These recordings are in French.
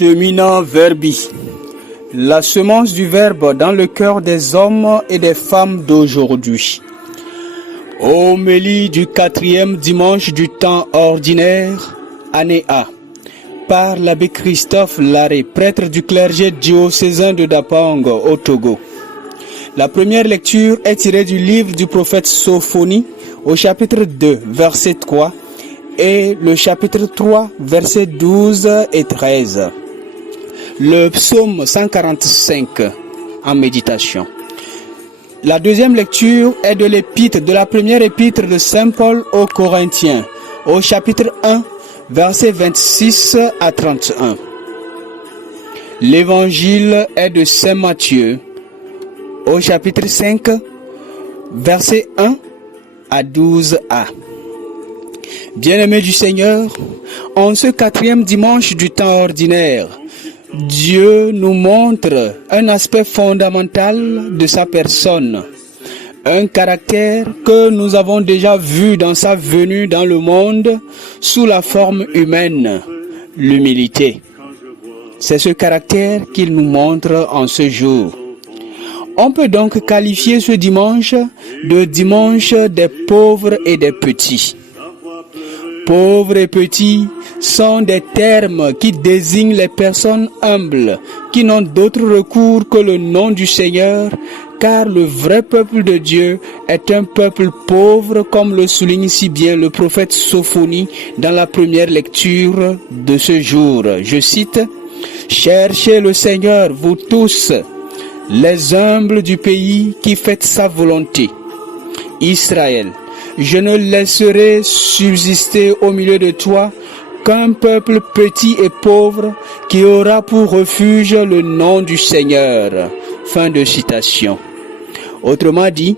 Semina Verbi, la semence du Verbe dans le cœur des hommes et des femmes d'aujourd'hui. Homélie du 4e dimanche du temps ordinaire, année A, par l'abbé Christophe Larré, prêtre du clergé diocésain de Dapang au Togo. La première lecture est tirée du livre du prophète Sophonie au chapitre 2, verset 3 et le chapitre 3, versets 12 et 13. Le psaume 145 en méditation. La deuxième lecture est de la première épître de Saint Paul aux Corinthiens, au chapitre 1, versets 26 à 31. L'évangile est de Saint Matthieu, au chapitre 5, versets 1 à 12a. Bien-aimés du Seigneur, en ce 4e dimanche du temps ordinaire, Dieu nous montre un aspect fondamental de sa personne, un caractère que nous avons déjà vu dans sa venue dans le monde sous la forme humaine, l'humilité. C'est ce caractère qu'il nous montre en ce jour. On peut donc qualifier ce dimanche de dimanche des pauvres et des petits. Pauvres et petits sont des termes qui désignent les personnes humbles, qui n'ont d'autre recours que le nom du Seigneur, car le vrai peuple de Dieu est un peuple pauvre, comme le souligne si bien le prophète Sophonie dans la première lecture de ce jour. Je cite, « Cherchez le Seigneur, vous tous, les humbles du pays qui faites sa volonté. Israël, je ne laisserai subsister au milieu de toi qu'un peuple petit et pauvre qui aura pour refuge le nom du Seigneur. » Fin de citation. Autrement dit,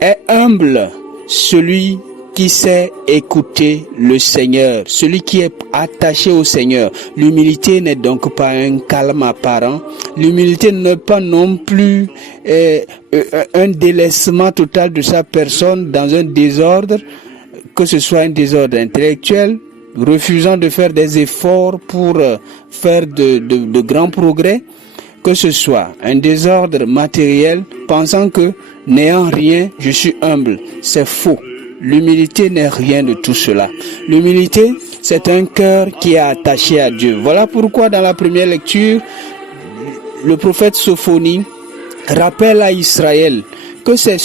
est humble celui qui sait écouter le Seigneur, celui qui est attaché au Seigneur. L'humilité n'est donc pas un calme apparent. L'humilité n'est pas non plus un délaissement total de sa personne dans un désordre, que ce soit un désordre intellectuel, refusant de faire des efforts pour faire de grands progrès, que ce soit un désordre matériel, pensant que n'ayant rien, je suis humble. C'est faux. L'humilité n'est rien de tout cela. L'humilité, c'est un cœur qui est attaché à Dieu. Voilà pourquoi dans la première lecture, le prophète Sophonie rappelle à Israël que c'est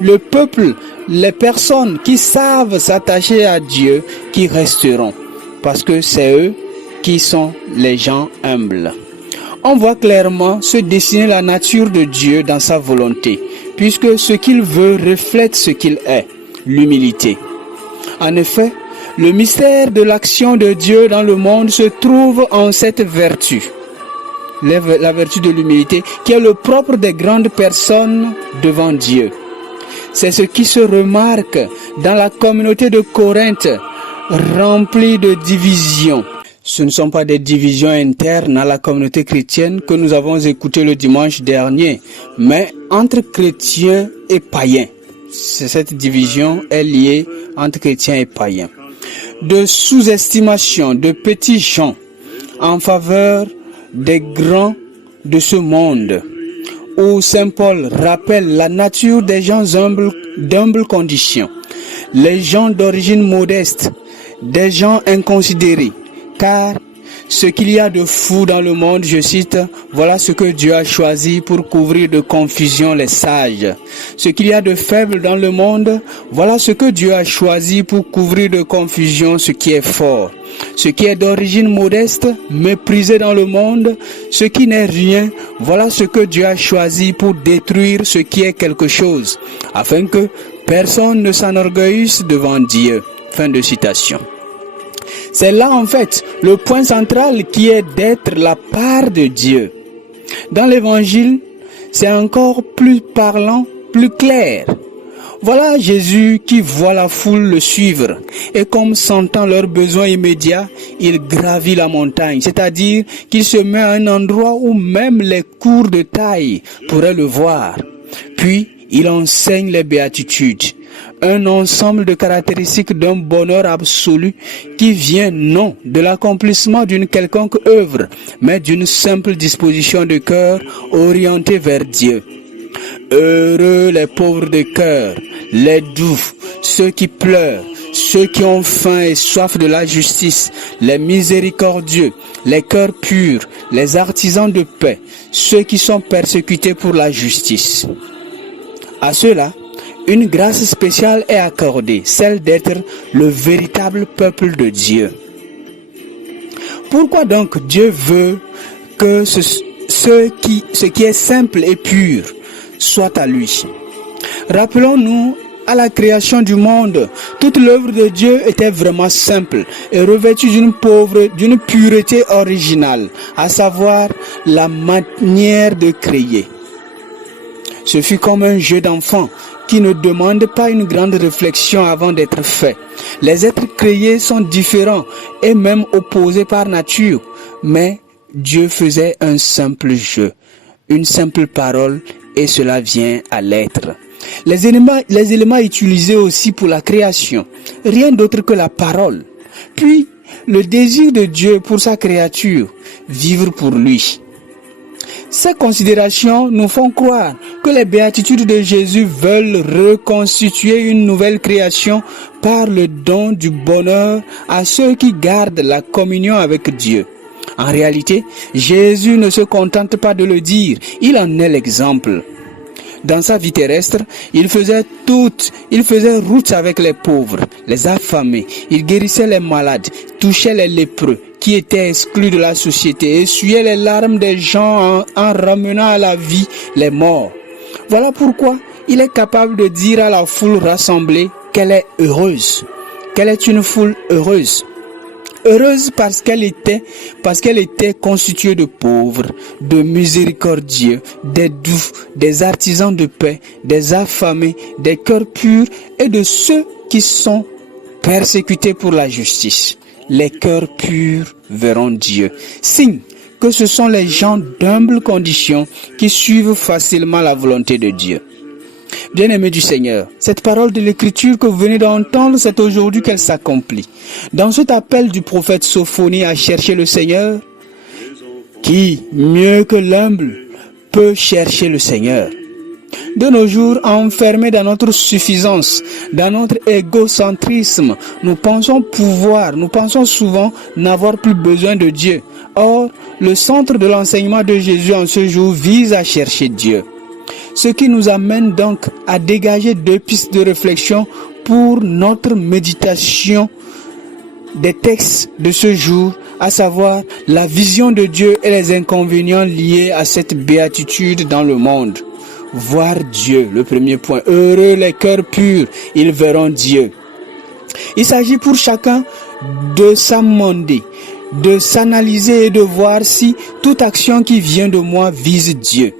le peuple, les personnes qui savent s'attacher à Dieu qui resteront. Parce que c'est eux qui sont les gens humbles. On voit clairement se dessiner la nature de Dieu dans sa volonté, puisque ce qu'il veut reflète ce qu'il est. L'humilité. En effet, le mystère de l'action de Dieu dans le monde se trouve en cette vertu, la vertu de l'humilité, qui est le propre des grandes personnes devant Dieu. C'est ce qui se remarque dans la communauté de Corinthe, remplie de divisions. Ce ne sont pas des divisions internes à la communauté chrétienne que nous avons écoutées le dimanche dernier, mais entre chrétiens et païens. Cette division est liée entre chrétiens et païens. De sous-estimation de petits gens en faveur des grands de ce monde, où Saint Paul rappelle la nature des gens d'humble condition, les gens d'origine modeste, des gens inconsidérés, car ce qu'il y a de fou dans le monde, je cite, voilà ce que Dieu a choisi pour couvrir de confusion les sages. Ce qu'il y a de faible dans le monde, voilà ce que Dieu a choisi pour couvrir de confusion ce qui est fort. Ce qui est d'origine modeste, méprisé dans le monde, ce qui n'est rien, voilà ce que Dieu a choisi pour détruire ce qui est quelque chose, afin que personne ne s'enorgueillisse devant Dieu. Fin de citation. C'est là en fait le point central qui est d'être la part de Dieu. Dans l'évangile, c'est encore plus parlant, plus clair. Voilà Jésus qui voit la foule le suivre et comme sentant leurs besoins immédiats, il gravit la montagne, c'est-à-dire qu'il se met à un endroit où même les courts de taille pourraient le voir. Puis il enseigne les béatitudes. un ensemble de caractéristiques d'un bonheur absolu qui vient non de l'accomplissement d'une quelconque œuvre, mais d'une simple disposition de cœur orientée vers Dieu. Heureux les pauvres de cœur, les doux, ceux qui pleurent, ceux qui ont faim et soif de la justice, les miséricordieux, les cœurs purs, les artisans de paix, ceux qui sont persécutés pour la justice. À ceux-là, une grâce spéciale est accordée, celle d'être le véritable peuple de Dieu. Pourquoi donc Dieu veut que ce qui est simple et pur soit à lui? Rappelons-nous, à la création du monde, toute l'œuvre de Dieu était vraiment simple et revêtue d'une pureté originale, à savoir la manière de créer. Ce fut comme un jeu d'enfant qui ne demande pas une grande réflexion avant d'être fait. Les êtres créés sont différents et même opposés par nature, mais Dieu faisait un simple jeu, une simple parole, et cela vient à l'être. Les éléments utilisés aussi pour la création, rien d'autre que la parole. Puis, le désir de Dieu pour sa créature, vivre pour lui. Ces considérations nous font croire que les béatitudes de Jésus veulent reconstituer une nouvelle création par le don du bonheur à ceux qui gardent la communion avec Dieu. En réalité, Jésus ne se contente pas de le dire, il en est l'exemple. Dans sa vie terrestre, il faisait route avec les pauvres, les affamés, il guérissait les malades, touchait les lépreux qui étaient exclus de la société, essuyait les larmes des gens en ramenant à la vie les morts. Voilà pourquoi il est capable de dire à la foule rassemblée qu'elle est heureuse, qu'elle est une foule heureuse. Heureuse parce qu'elle était constituée de pauvres, de miséricordieux, des doux, des artisans de paix, des affamés, des cœurs purs et de ceux qui sont persécutés pour la justice. Les cœurs purs verront Dieu. Signe que ce sont les gens d'humble condition qui suivent facilement la volonté de Dieu. Bien-aimés du Seigneur, cette parole de l'Écriture que vous venez d'entendre, c'est aujourd'hui qu'elle s'accomplit. Dans cet appel du prophète Sophonie à chercher le Seigneur, qui, mieux que l'humble, peut chercher le Seigneur? De nos jours, enfermés dans notre suffisance, dans notre égocentrisme, nous pensons souvent n'avoir plus besoin de Dieu. Or, le centre de l'enseignement de Jésus en ce jour vise à chercher Dieu. Ce qui nous amène donc à dégager 2 pistes de réflexion pour notre méditation des textes de ce jour, à savoir la vision de Dieu et les inconvénients liés à cette béatitude dans le monde. Voir Dieu, le premier point. Heureux les cœurs purs, ils verront Dieu. Il s'agit pour chacun de s'amender, de s'analyser et de voir si toute action qui vient de moi vise Dieu.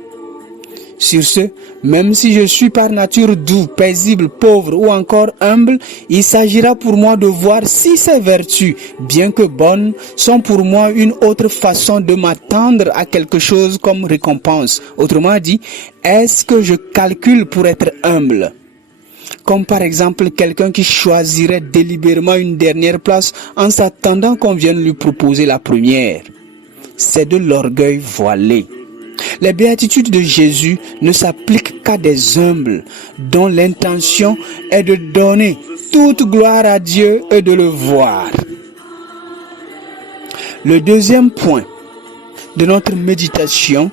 Sur ce, même si je suis par nature doux, paisible, pauvre ou encore humble, il s'agira pour moi de voir si ces vertus, bien que bonnes, sont pour moi une autre façon de m'attendre à quelque chose comme récompense. Autrement dit, est-ce que je calcule pour être humble? Comme par exemple quelqu'un qui choisirait délibérément une dernière place en s'attendant qu'on vienne lui proposer la première. C'est de l'orgueil voilé. Les béatitudes de Jésus ne s'appliquent qu'à des humbles dont l'intention est de donner toute gloire à Dieu et de le voir. Le deuxième point de notre méditation,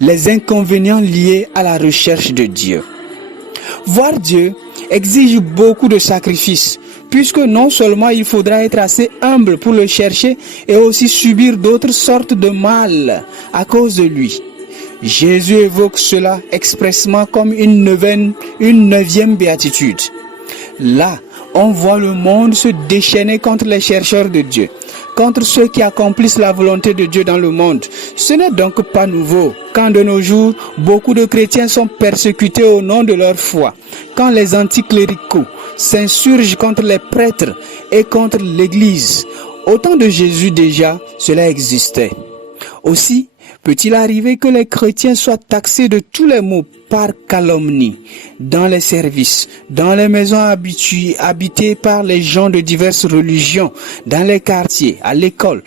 les inconvénients liés à la recherche de Dieu. Voir Dieu exige beaucoup de sacrifices, puisque non seulement il faudra être assez humble pour le chercher, et aussi subir d'autres sortes de mal à cause de lui. Jésus évoque cela expressément comme une neuvième béatitude. Là, on voit le monde se déchaîner contre les chercheurs de Dieu, contre ceux qui accomplissent la volonté de Dieu dans le monde. Ce n'est donc pas nouveau quand de nos jours, beaucoup de chrétiens sont persécutés au nom de leur foi, quand les anticléricaux s'insurgent contre les prêtres et contre l'Église. Au temps de Jésus déjà, cela existait. Aussi, peut-il arriver que les chrétiens soient taxés de tous les maux par calomnie, dans les services, dans les maisons habitées par les gens de diverses religions, dans les quartiers, à l'école?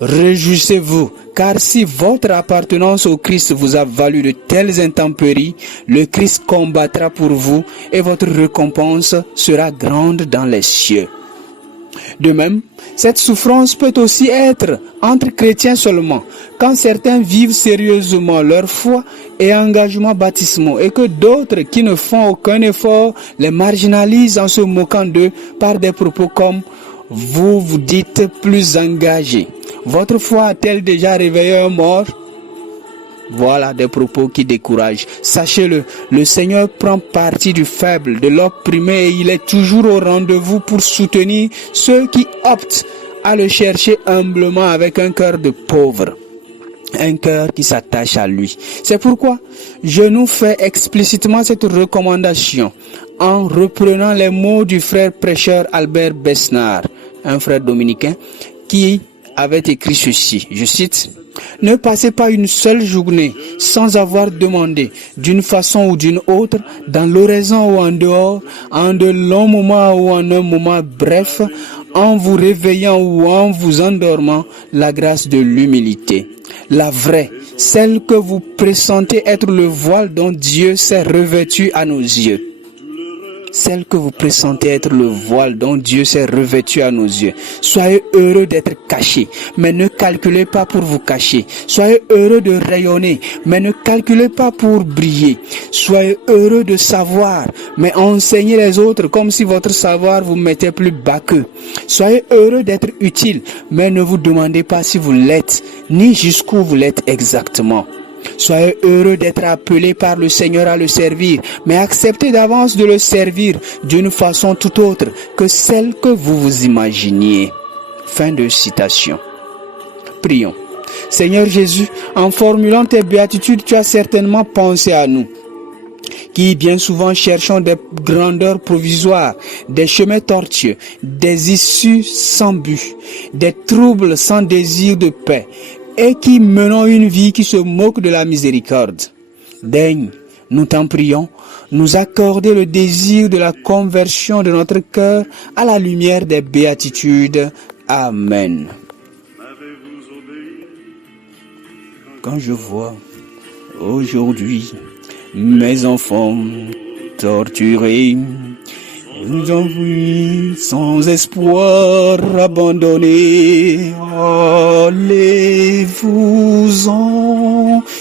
Réjouissez-vous, car si votre appartenance au Christ vous a valu de telles intempéries, le Christ combattra pour vous et votre récompense sera grande dans les cieux. De même, cette souffrance peut aussi être entre chrétiens seulement, quand certains vivent sérieusement leur foi et engagement baptismaux et que d'autres qui ne font aucun effort les marginalisent en se moquant d'eux par des propos comme « vous vous dites plus engagés ». Votre foi a-t-elle déjà réveillé un mort? Voilà des propos qui découragent. Sachez-le, le Seigneur prend parti du faible, de l'opprimé et il est toujours au rendez-vous pour soutenir ceux qui optent à le chercher humblement avec un cœur de pauvre. Un cœur qui s'attache à lui. C'est pourquoi je nous fais explicitement cette recommandation en reprenant les mots du frère prêcheur Albert Besnard, un frère dominicain, qui avait écrit ceci, je cite: « Ne passez pas une seule journée sans avoir demandé, d'une façon ou d'une autre, dans l'oraison ou en dehors, en de longs moments ou en un moment bref, en vous réveillant ou en vous endormant, la grâce de l'humilité. La vraie, celle que vous pressentez être le voile dont Dieu s'est revêtu à nos yeux. Celle que vous pressentez être le voile dont Dieu s'est revêtu à nos yeux. Soyez heureux d'être cachés, mais ne calculez pas pour vous cacher. Soyez heureux de rayonner, mais ne calculez pas pour briller. Soyez heureux de savoir, mais enseignez les autres comme si votre savoir vous mettait plus bas qu'eux. Soyez heureux d'être utile, mais ne vous demandez pas si vous l'êtes, ni jusqu'où vous l'êtes exactement. Soyez heureux d'être appelé par le Seigneur à le servir, mais acceptez d'avance de le servir d'une façon tout autre que celle que vous vous imaginiez. » Fin de citation. Prions. Seigneur Jésus, en formulant tes béatitudes, tu as certainement pensé à nous, qui bien souvent cherchons des grandeurs provisoires, des chemins tortueux, des issues sans but, des troubles sans désir de paix, et qui menons une vie qui se moque de la miséricorde. Daigne, nous t'en prions, nous accorder le désir de la conversion de notre cœur à la lumière des béatitudes. Amen. Quand je vois aujourd'hui mes enfants torturés, enfuis sans espoir, abandonnés, allez-vous-en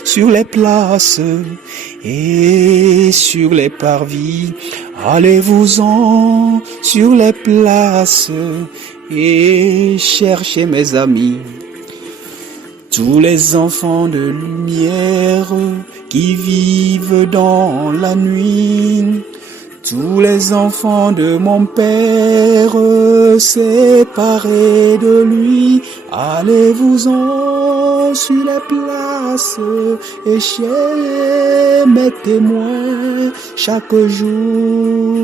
sur les places et sur les parvis, allez-vous-en sur les places et cherchez mes amis. Tous les enfants de lumière qui vivent dans la nuit, tous les enfants de mon Père séparés de lui, allez-vous-en sur les places et chez mes témoins chaque jour.